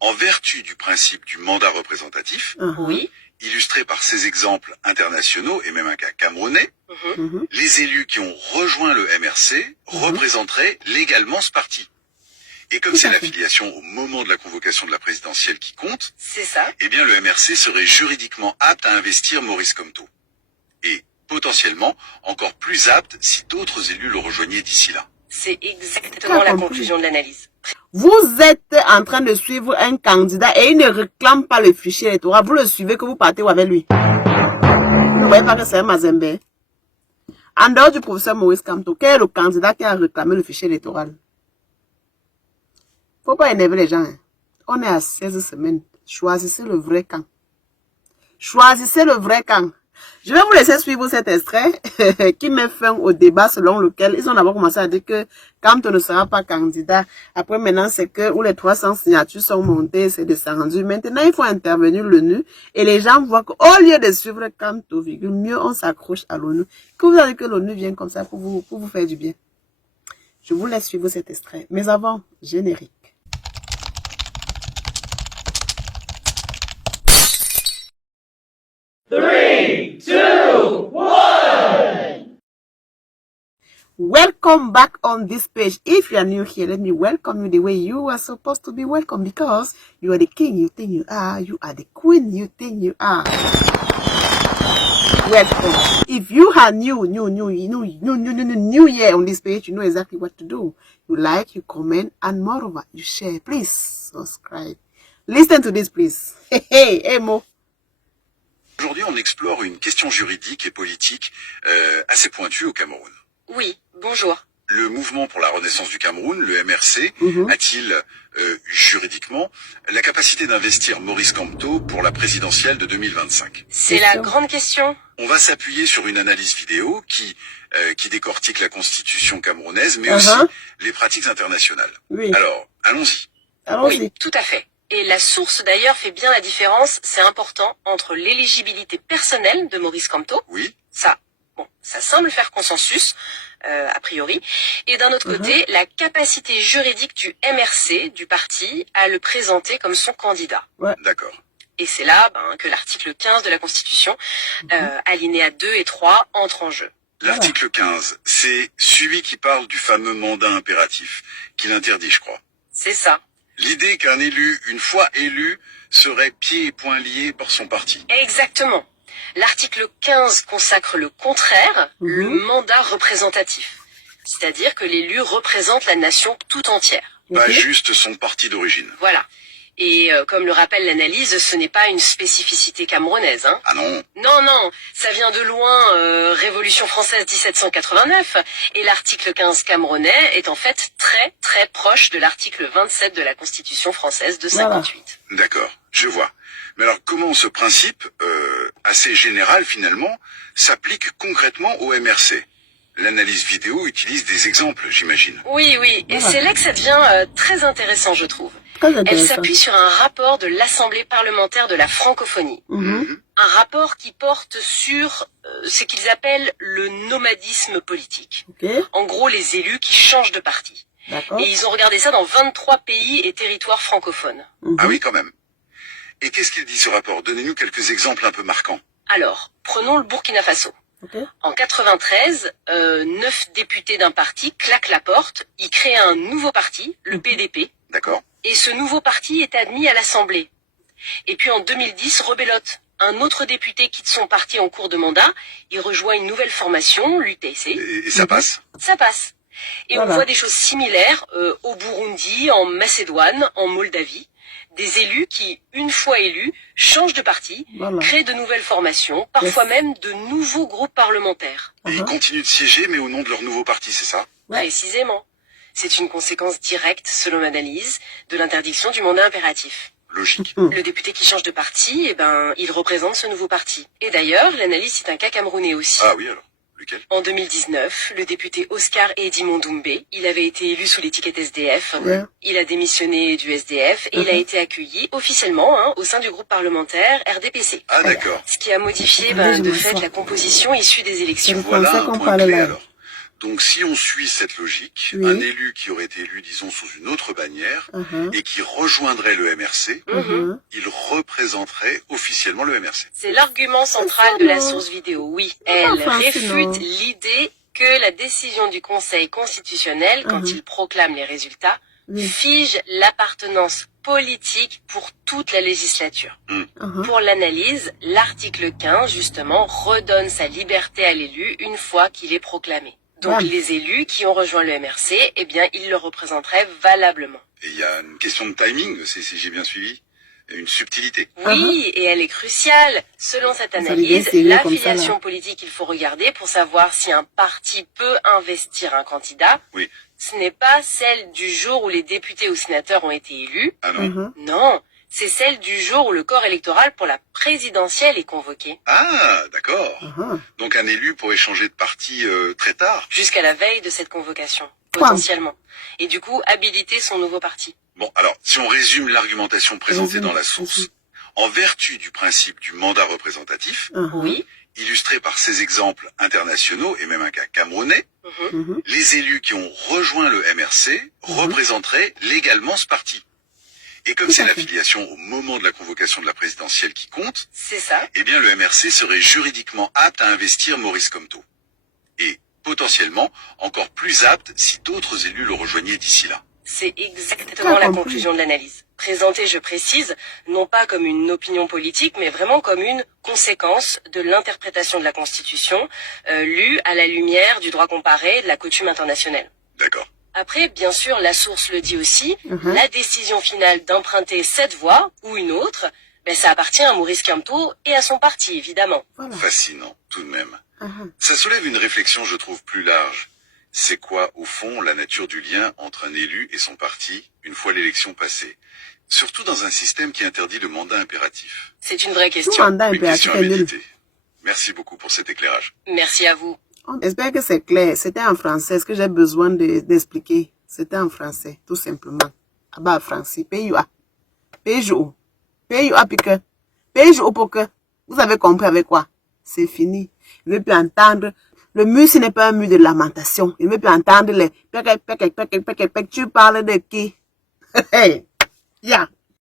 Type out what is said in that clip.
En vertu du principe du mandat représentatif, Oui. illustré par ces exemples internationaux et même un cas camerounais, les élus qui ont rejoint le MRC représenteraient légalement ce parti. Et comme c'est l'affiliation au moment de la convocation de la présidentielle qui compte, C'est ça. eh bien le MRC serait juridiquement apte à investir Maurice Kamto. Et potentiellement encore plus apte si d'autres élus le rejoignaient d'ici là. C'est exactement la conclusion de l'analyse. Vous êtes en train de suivre un candidat et il ne réclame pas le fichier électoral. Vous le suivez que vous partez avec lui. Vous ne voyez pas que c'est un Mazembe. En dehors du professeur Maurice Kamto, quel est le candidat qui a réclamé le fichier électoral? Faut pas énerver les gens. Hein. On est à 16 semaines. Choisissez le vrai camp. Choisissez le vrai camp. Je vais vous laisser suivre cet extrait qui met fin au débat selon lequel ils ont d'abord commencé à dire que Kamto ne sera pas candidat. Après, maintenant, c'est que où les 300 signatures sont montées, c'est descendu. Maintenant, il faut intervenir l'ONU et les gens voient qu'au lieu de suivre Kamto, mieux on s'accroche à l'ONU. Que vous avez que l'ONU vienne comme ça pour vous faire du bien. Je vous laisse suivre cet extrait. Mais avant, générique. Three, two, one. Welcome back on this page. If you are new here, let me welcome you the way you are supposed to be welcome, because you are the king you think you are the queen you think you are. Welcome. If you are new here on this page, you know exactly what to do. You like, you comment, and moreover, you share. Please subscribe. Listen to this, please. Hey, Mo. Aujourd'hui, on explore une question juridique et politique assez pointue au Cameroun. Oui, bonjour. Le mouvement pour la renaissance du Cameroun, le MRC, a-t-il juridiquement la capacité d'investir Maurice Kamto pour la présidentielle de 2025? C'est la grande question. On va s'appuyer sur une analyse vidéo qui décortique la constitution camerounaise, mais aussi les pratiques internationales. Oui. Alors, allons-y. Oui, tout à fait. Et la source d'ailleurs fait bien la différence, c'est important, entre l'éligibilité personnelle de Maurice Kamto. Oui. Ça semble faire consensus, a priori. Et d'un autre côté, la capacité juridique du MRC, du parti, à le présenter comme son candidat. Ouais. D'accord. Et c'est là que l'article 15 de la Constitution, alinéa 2 et 3, entre en jeu. L'article 15, c'est celui qui parle du fameux mandat impératif, qui l'interdit, je crois. C'est ça. L'idée qu'un élu, une fois élu, serait pieds et poings liés par son parti. Exactement. L'article 15 consacre le contraire, le mandat représentatif. C'est-à-dire que l'élu représente la nation tout entière. Pas juste son parti d'origine. Voilà. Et comme le rappelle l'analyse, ce n'est pas une spécificité camerounaise. Hein. Ah non. Non, ça vient de loin, Révolution française 1789, et l'article 15 camerounais est en fait très très proche de l'article 27 de la Constitution française de 58. D'accord, je vois. Mais alors comment ce principe, assez général finalement, s'applique concrètement au MRC? L'analyse vidéo utilise des exemples, j'imagine. Oui, et c'est là que ça devient très intéressant, je trouve. Elle s'appuie sur un rapport de l'Assemblée parlementaire de la francophonie. Un rapport qui porte sur ce qu'ils appellent le nomadisme politique. En gros, les élus qui changent de parti. Et ils ont regardé ça dans 23 pays et territoires francophones. Ah oui, quand même. Et qu'est-ce qu'il dit ce rapport? Donnez-nous quelques exemples un peu marquants. Alors, prenons le Burkina Faso. En 93, 9 députés d'un parti claquent la porte, ils créent un nouveau parti, le PDP. D'accord. Et ce nouveau parti est admis à l'Assemblée. Et puis en 2010, rebelote. Un autre député quitte son parti en cours de mandat, il rejoint une nouvelle formation, l'UTC. Et ça passe? Ça passe. Et on voit des choses similaires au Burundi, en Macédoine, en Moldavie. Des élus qui, une fois élus, changent de parti, créent de nouvelles formations, parfois même de nouveaux groupes parlementaires. Et ils continuent de siéger, mais au nom de leur nouveau parti, c'est ça? Précisément. C'est une conséquence directe, selon l'analyse, de l'interdiction du mandat impératif. Logique. Le député qui change de parti, il représente ce nouveau parti. Et d'ailleurs, l'analyse c'est un cas camerounais aussi. Ah oui, alors. Lequel? En 2019, le député Oscar Edimond Doumbé, il avait été élu sous l'étiquette SDF. Il a démissionné du SDF et il a été accueilli officiellement au sein du groupe parlementaire RDPC. Ah d'accord. Ce qui a modifié de fait la composition issue des élections. Voilà un point clé alors. Donc, si on suit cette logique, un élu qui aurait été élu, disons, sous une autre bannière et qui rejoindrait le MRC, il représenterait officiellement le MRC. C'est l'argument central de la source vidéo. Oui, elle réfute l'idée que la décision du Conseil constitutionnel, quand il proclame les résultats, fige l'appartenance politique pour toute la législature. Pour l'analyse, l'article 15, justement, redonne sa liberté à l'élu une fois qu'il est proclamé. Donc les élus qui ont rejoint le MRC, eh bien, ils le représenteraient valablement. Et il y a une question de timing, si j'ai bien suivi, une subtilité. Oui, et elle est cruciale. Selon cette analyse, l'affiliation politique, il faut regarder pour savoir si un parti peut investir un candidat. Oui. Ce n'est pas celle du jour où les députés ou sénateurs ont été élus. Ah non. Non, c'est celle du jour où le corps électoral pour la présidentielle est convoqué. Ah, d'accord. Donc un élu pourrait changer de parti très tard. Jusqu'à la veille de cette convocation, potentiellement. Et du coup, habiliter son nouveau parti. Bon, alors, si on résume l'argumentation présentée dans la source, en vertu du principe du mandat représentatif, illustré par ces exemples internationaux et même un cas camerounais, les élus qui ont rejoint le MRC représenteraient légalement ce parti. Et comme c'est l'affiliation au moment de la convocation de la présidentielle qui compte, c'est ça. Eh bien le MRC serait juridiquement apte à investir Maurice Kamto. Et potentiellement encore plus apte si d'autres élus le rejoignaient d'ici là. C'est exactement la conclusion de l'analyse. Présentée, je précise, non pas comme une opinion politique, mais vraiment comme une conséquence de l'interprétation de la Constitution, lue à la lumière du droit comparé et de la coutume internationale. D'accord. Après, bien sûr, la source le dit aussi, la décision finale d'emprunter cette voie ou une autre, ben, ça appartient à Maurice Kamto et à son parti, évidemment. Fascinant, tout de même. Ça soulève une réflexion, je trouve, plus large. C'est quoi, au fond, la nature du lien entre un élu et son parti, une fois l'élection passée? Surtout dans un système qui interdit le mandat impératif. C'est une vraie question. Une question à méditer. Merci beaucoup pour cet éclairage. Merci à vous. J'espère que c'est clair. C'était en français. Ce que j'ai besoin d'expliquer, c'était en français, tout simplement. Ah bah, français. P-U-A. P-J-O. P-U-A pique. P-J-O pour que. Vous avez compris avec quoi? C'est fini. Je ne veux plus entendre. Le mur, ce n'est pas un mur de lamentation. Il ne veut plus entendre les... Tu parles de qui? Hey, yeah.